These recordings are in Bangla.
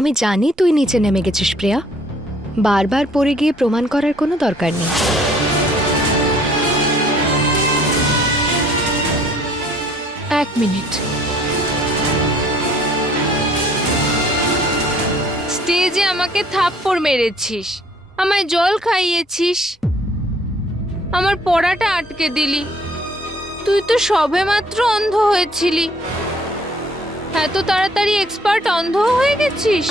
আমি জানি তুই নিচে নেমে গেছিস, প্রিয়া। বারবার পড়ে গিয়ে প্রমাণ করার কোনো দরকার নেই। এক মিনিট। স্টেজে আমাকে থাপ্পড় মেরেছিস। আমায় জল খাইয়েছিস। আমার পড়াটা আটকে দিলি। তুই তো সবে মাত্র অন্ধ হয়েছিলি। এত তাড়াতাড়ি এক্সপার্ট অন্ধ হয়ে গেছিস?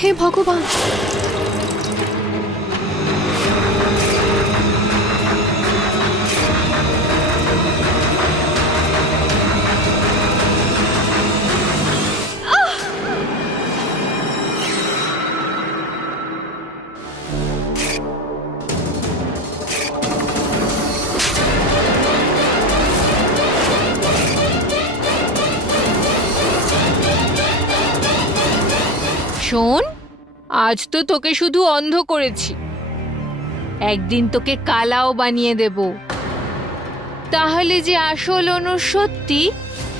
হে ভগবান! শোন, আজ তো তোকে শুধু অন্ধ করেছি। একদিন তোকে কালাও বানিয়ে দেব। তাহলে যে আসল অনু সত্যি,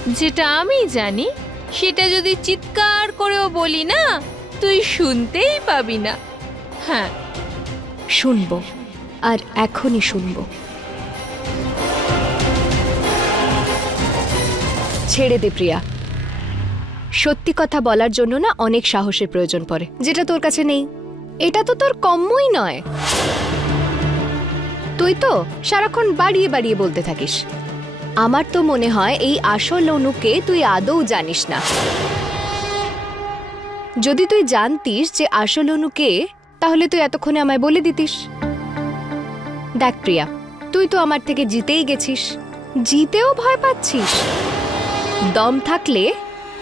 যেটা আমি জানি, সেটা যদি চিৎকার করেও বলি না, তুই শুনতেই পাবি না। হ্যাঁ শুনব, আর এখনই শুনব। ছেড়ে দে প্রিয়া। সত্যি কথা বলার জন্য না অনেক সাহসের প্রয়োজন পড়ে, যেটা তোর কাছে নেই। এটা তো তোর কম্যই নয়। তুই তো সারাক্ষণ বাড়িয়ে বাড়িয়ে বলতে থাকিস। আমার তো মনে হয় এই আসল অনুকে তুই আদৌ জানিস না। যদি তুই জানতিস যে আসল অনুকে, তাহলে তুই এতক্ষণে আমায় বলে দিতিস। দেখ প্রিয়া, তুই তো আমার থেকে জিতেই গেছিস। জিতেও ভয় পাচ্ছিস। দম থাকলে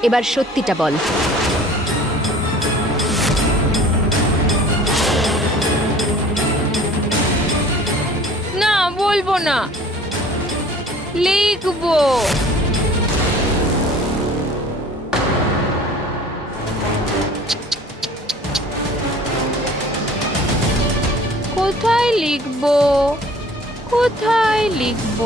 এবার সত্যিটা বল। না বলব না। লিখব। কোথায় লিখব? কোথায় লিখব?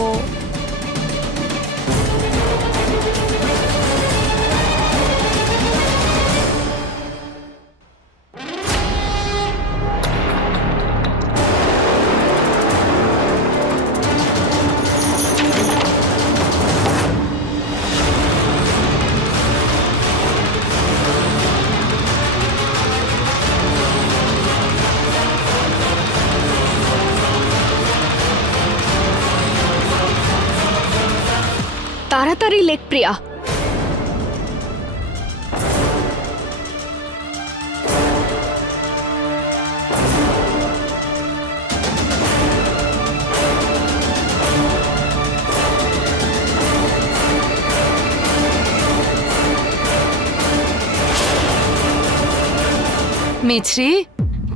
তাড়াতাড়ি লেখ প্রিয়া মিছরি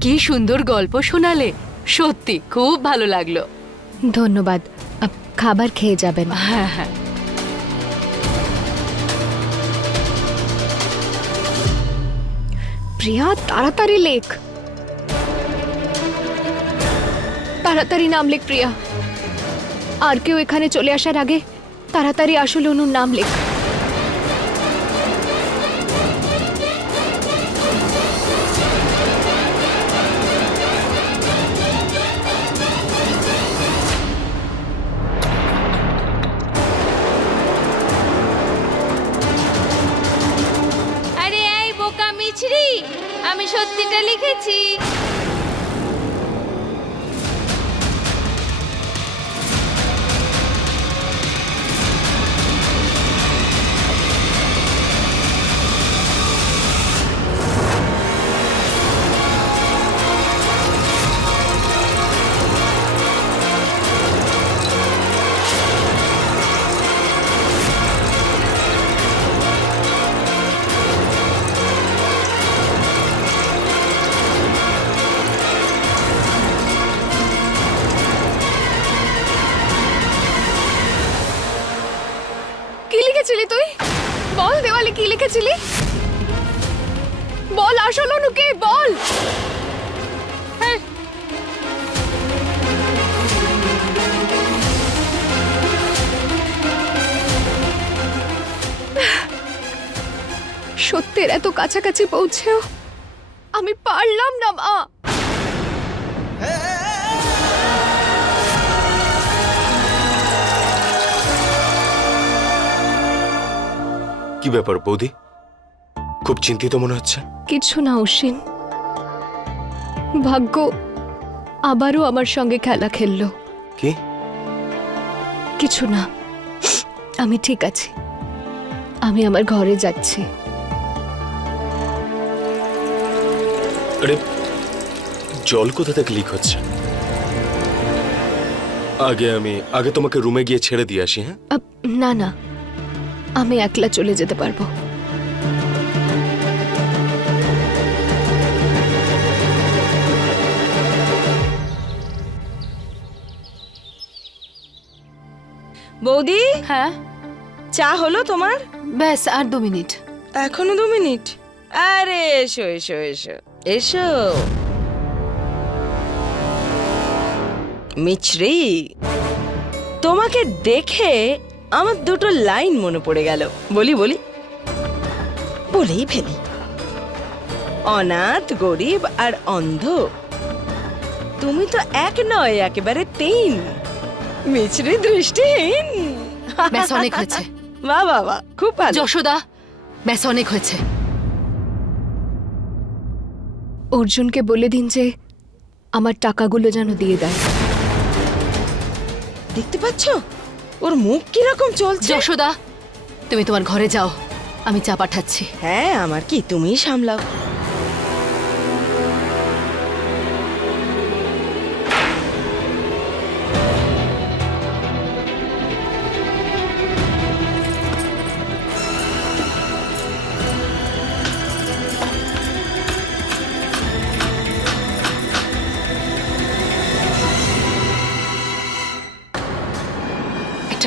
কি সুন্দর গল্প শোনালে। সত্যি খুব ভালো লাগল। ধন্যবাদ। খাবার খেয়ে যাবেন। হ্যাঁ হ্যাঁ। প্রিয়া তাড়াতাড়ি লেখ তাড়াতাড়ি নাম লেখ প্রিয়া আর কেউ এখানে চলে আসার আগে তাড়াতাড়ি আসলে অনুর নাম লেখ কাছাকাছি পৌঁছেও আমি পারলাম না মা। কি ব্যাপার বৌদি? খুব চিন্তিত মনে হচ্ছে? কিছু না অশ্বিন ভাগ্য আবারও আমার সঙ্গে খেলা খেললো। কি? কিছু না আমি ঠিক আছি। আমি আমার ঘরে যাচ্ছি। আরে জল কোথা থেকে লিক হচ্ছে? আগে আমি আগে তোমাকে রুমে গিয়ে ছেড়ে দিয়ে আসি হ্যাঁ? আব, না না। আমি একলা চলে যেতে পারব। বৌদি? হ্যাঁ? চা হলো তোমার? ব্যাস আর দু মিনিট। এখনও দু মিনিট? আরে এসো এসো এসো। এসো। মিছরি তোমাকে দেখে আমার দুটো লাইন মনে পড়ে গেল। বলি বলি। বলেই ফেলি। অনাথ গরিব আর অন্ধ। তুমি তো এক নয় একেবারে তিন। মিছরি দৃষ্টিহীন। ব্যাস অনেক হয়েছে। বাহ বাহ বাহ খুব ভালো। যশোদা ব্যাস অনেক হয়েছে। অর্জুনকে বলে দিন যে আমার টাকাগুলো যেন দিয়ে দেয়। দেখতে পাচ্ছ? ওর মুখ কীরকম চলছে? যশোদা তুমি তোমার ঘরে যাও। আমি চা পাঠাচ্ছি। হ্যাঁ আমার কি তুমিই সামলাও।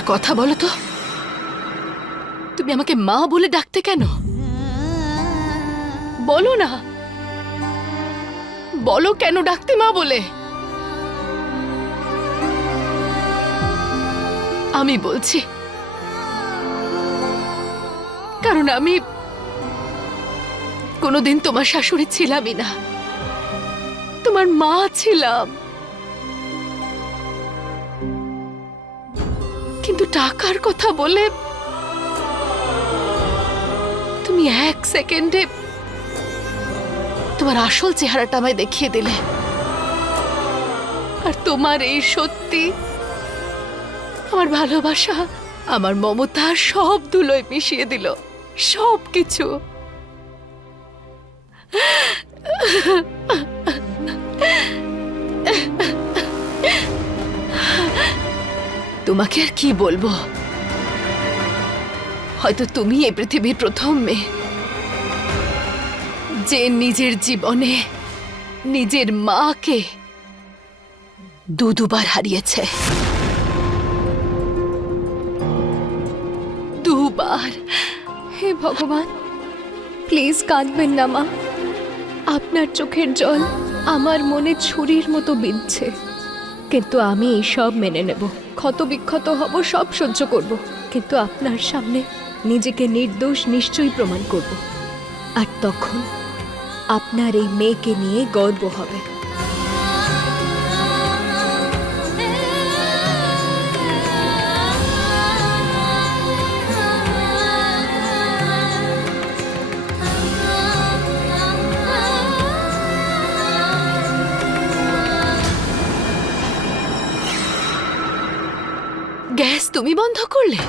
কথা বলো তো। তুমি আমাকে মা বলে ডাকতে কেন? বলো না। বলো কেন ডাকতে মা বলে? আমি বলছি, কারণ আমি কোনোদিন তোমার শাশুড়ি ছিলামই না। তোমার মা ছিলাম। কিন্তু টাকার কথা বলে তুমি এক সেকেন্ডে তোমার আসল চেহারাটা আমায় দেখিয়ে দিলে। আর তোমার এই সত্যি, আমার ভালোবাসা, আমার মমতা সব ধুলোয় মিশিয়ে দিল সব কিছু তোমাকে আর কি বলব? হয়তো তুমি এই পৃথিবীর প্রথম মেয়ে। যে নিজের জীবনে নিজের মাকে দু দুবার হারিয়েছে। দুবার। হে ভগবান, প্লিজ কাঁদবেন না মা। আপনার চোখের জল আমার মনে ছুরির মতো বিঁধছে। কিন্তু আমি এই সব মেনে নেব। ক্ষত বিক্ষত হব, সব সহ্য করব। কিন্তু আপনার সামনে নিজেকে নির্দোষ নিশ্চয়ই প্রমাণ করব। আর তখন আপনার এই মেয়েকে নিয়ে গর্ব হবে। তুমি বন্ধ করলে?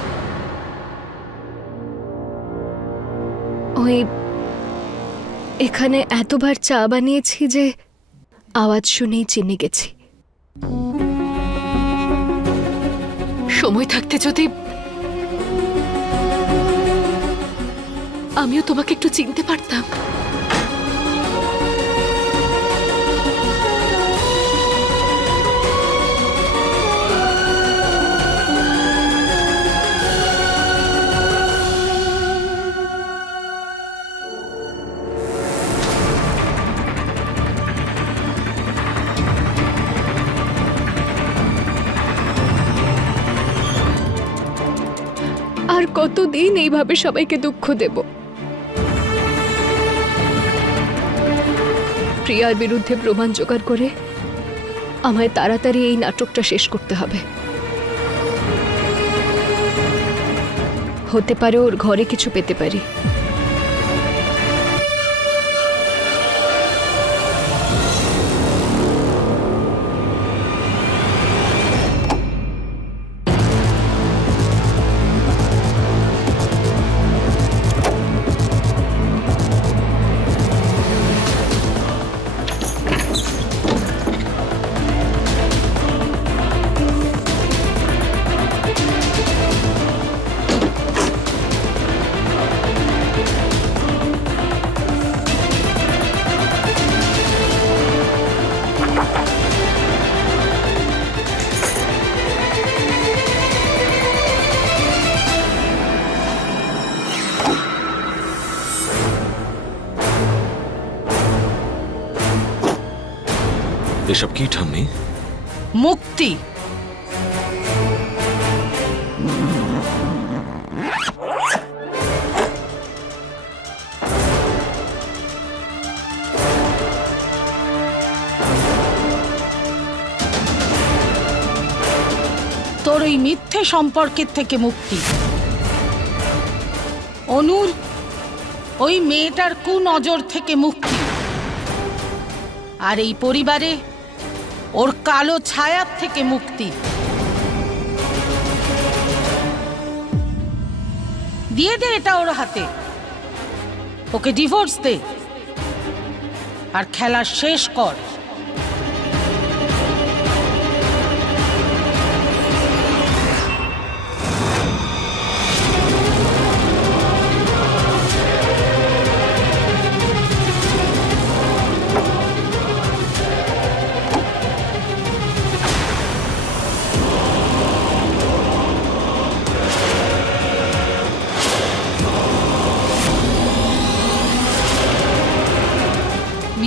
ওই এখানে এতবার চা বানিয়েছি যে আওয়াজ শুনেই চিনে গেছি। সময় থাকতে যদি আমিও তোমাকে একটু চিনতে পারতাম। কতদিন এইভাবে সবাইকে দুঃখ দেব? প্রিয়ার বিরুদ্ধে প্রমাণ জোগাড় করে আমায় তাড়াতাড়ি এই নাটকটা শেষ করতে হবে। হতে পারে ওর ঘরে কিছু পেতে পারি। এসব কি ঠাম্মি? মুক্তি। তোর ওই মিথ্যে সম্পর্কের থেকে মুক্তি। অনুর, ওই মেয়েটার কুনজর থেকে মুক্তি। আর এই পরিবারে ওর কালো ছায়ার থেকে মুক্তি। দিয়ে দে এটা ওর হাতে। ওকে ডিভোর্স দে। আর খেলা শেষ কর।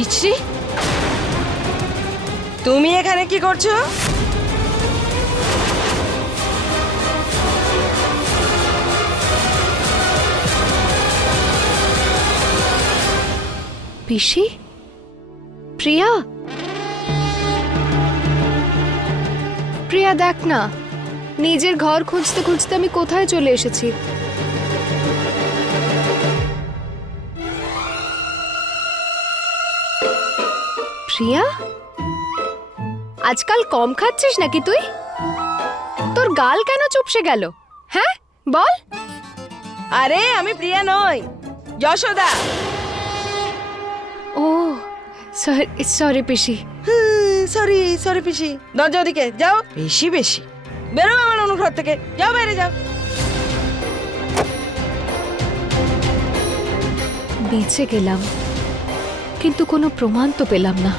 মিছরি তুমি এখানে কি করছ? পিসি? প্রিয়া? প্রিয়া দেখ না নিজের ঘর খুঁজতে খুঁজতে আমি কোথায় চলে এসেছি? প্রিয়া? আজকাল কম খাচ্ছিস নাকি তুই? তোর গাল কেন চুপসে গেল? হ্যাঁ? বল। আরে আমি প্রিয়া নই। যশোদা। ও সরি সরি পিসি। সরি সরি পিসি। দরজা ওদিকে যাও। বেশি বেশি। বেরো আমার অনুঘর থেকে। যাও বাইরে যাও। বেঁচে গেলাম। কিন্তু কোনো প্রমাণ তো পেলাম না।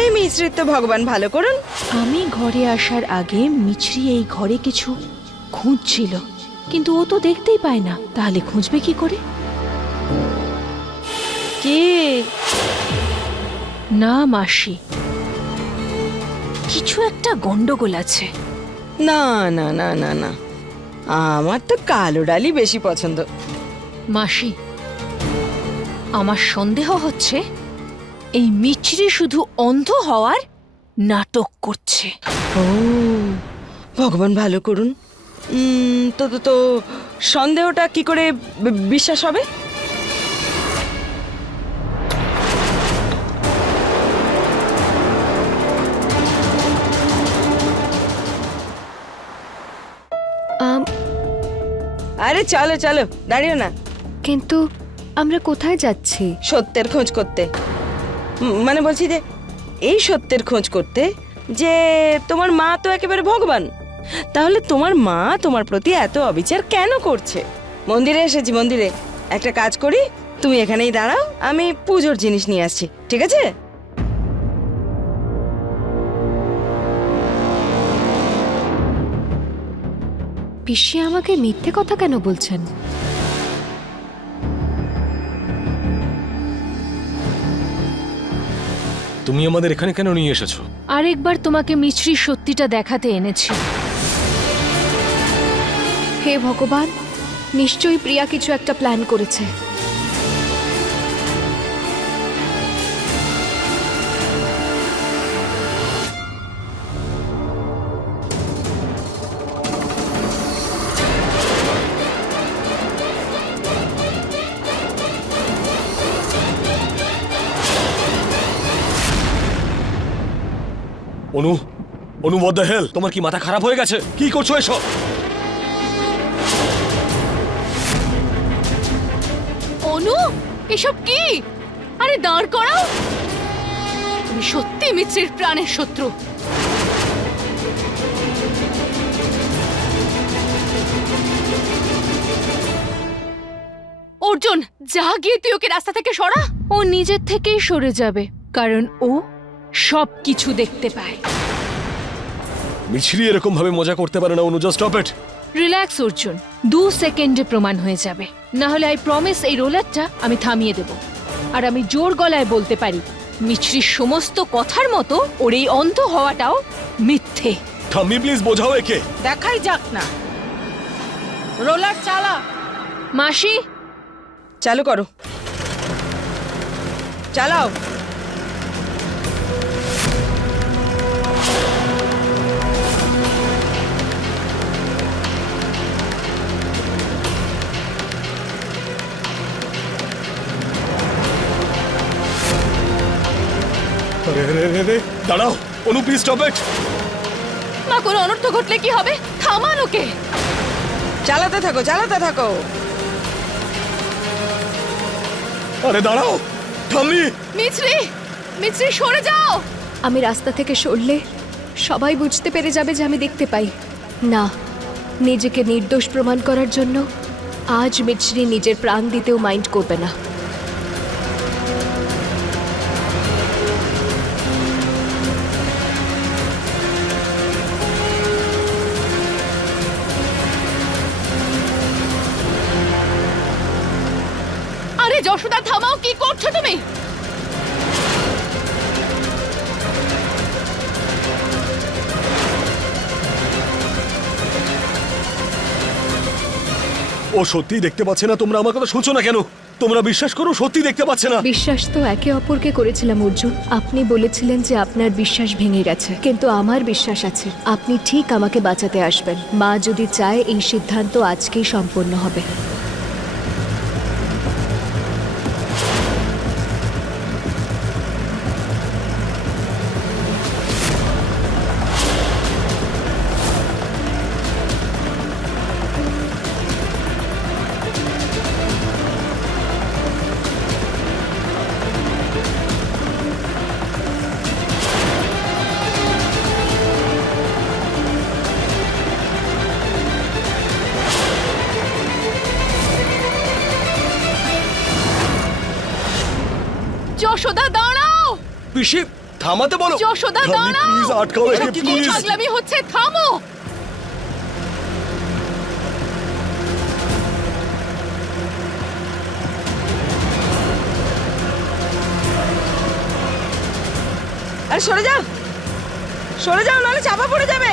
এই মিশ্রিত ভগবান ভালো করুন। আমি ঘরে আসার আগে মিছরি এই ঘরে কিছু খুঁজছিল কিন্তু ও তো দেখতেই পায় না। তাহলে খুঁজবে কি করে? কি? না মাসি। কিছু একটা গন্ডগোল আছে। না না না না না। আমার তো কালো ডালি বেশি পছন্দ। মাসি আমার সন্দেহ হচ্ছে এই মিছরি শুধু অন্ধ হওয়ার নাটক করছে। ও ভগবান ভালো করুন। উম, তো তো তো সন্দেহটা কি করে বিশ্বাস হবে? আম, আরে চলো চলো দাঁড়িও না। কিন্তু আমরা কোথায় যাচ্ছি? সত্যের খোঁজ করতে। উম, মানে বলছি যে এই সত্যের খোঁজ করতে যে তোমার মা তো একেবারে ভগবান। তাহলে তোমার মা তোমার প্রতি এত অবিচার কেন করছে? মন্দিরে এসেছি মন্দিরে। একটা কাজ করি তুমি এখানেই দাঁড়াও আমি পুজোর জিনিস নিয়ে আসছি ঠিক আছে? পিসি আমাকে মিথ্যে কথা কেন বলছেন? তুমি আমাদের এখানে কেন নিয়ে এসেছ? আরেকবার তোমাকে মিছরির সত্যিটা দেখাতে এনেছি। হে ভগবান নিশ্চয়ই প্রিয়া কিছু একটা প্ল্যান করেছে। অনু অনু what the hell? তোমার কি মাথা খারাপ হয়ে গেছে? কি করছ এসব? অনু এসব কি? আরে দাঁড় করাও। তুমি সত্যি মিত্রের প্রাণের শত্রু। অর্জুন যা গিয়ে তুই ওকে রাস্তা থেকে সরা। ও নিজের থেকেই সরে যাবে কারণ ও সব কিছু দেখতে পায়। মিছরি এরকম ভাবে মজা করতে পারে না Anu just stop it relax Arjun. দু সেকেন্ডে প্রমাণ হয়ে যাবে। না হলে আই প্রমিস এই রোলারটা আমি থামিয়ে দেব। আর আমি জোর গলায় বলতে পারি মিছরির সমস্ত কথার মতো ওর এই অন্ধ হওয়াটাও মিথ্যে। ঠাম্মি প্লিজ বোঝাও একে। দেখাই যাক না। রোলার চালা। মাসি? চালু করো। চালাও। দাঁড়াও অনু প্লিজ স্টপ ইট মা কোনো অনর্থ ঘটলে কি হবে? থামান ওকে। চালাতে থাকো চালাতে থাকো। আরে দাঁড়াও। মিছরি মিছরি সরে যাও। আমি রাস্তা থেকে সরলে সবাই বুঝতে পেরে যাবে যে আমি দেখতে পাই। না নিজেকে নির্দোষ প্রমাণ করার জন্য আজ মিছরি নিজের প্রাণ দিতেও মাইন্ড করবে না। যশোদা থামাও কি করছ তুমি? ও সত্যি দেখতে পাচ্ছে না তোমরা আমার কথা শুনছো না কেন? তোমরা বিশ্বাস করো সত্যি দেখতে পাচ্ছে না। বিশ্বাস তো একে অপরকে করেছিলাম অর্জুন। আপনি বলেছিলেন যে আপনার বিশ্বাস ভেঙে গেছে কিন্তু আমার বিশ্বাস আছে। আপনি ঠিক আমাকে বাঁচাতে আসবেন। মা যদি চায় এই সিদ্ধান্ত আজকেই সম্পন্ন হবে। পিসি থামাতে বলো। যশোদা দাঁড়াও। প্লিজ আটকাও একে কি প্লিজ পাগলামি হচ্ছে? থামো। আরে সরে যাও। সরে যাও নাহলে চাপা পড়ে যাবে।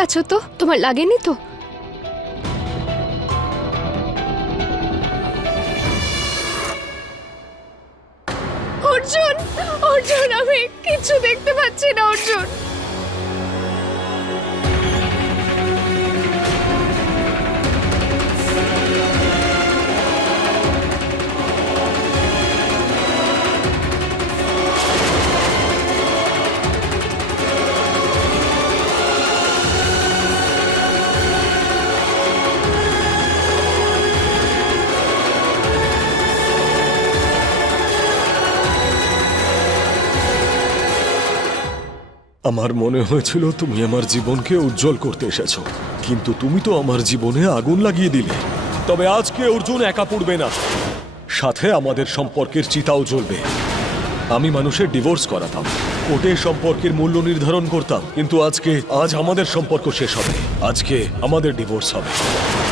ঠিক তো তোমার লাগেনি তো? আমার মনে হয়েছিল তুমি আমার জীবনকে উজ্জ্বল করতে এসেছ। কিন্তু তুমি তো আমার জীবনে আগুন লাগিয়ে দিলে। তবে আজকে অর্জুন একা পড়বে না। সাথে আমাদের সম্পর্কের চিতাও জ্বলবে। আমি মানুষের ডিভোর্স করাতাম। কোর্টে সম্পর্কের মূল্য নির্ধারণ করতাম। কিন্তু আজকে, আজ আমাদের সম্পর্ক শেষ হবে। আজকে আমাদের ডিভোর্স হবে।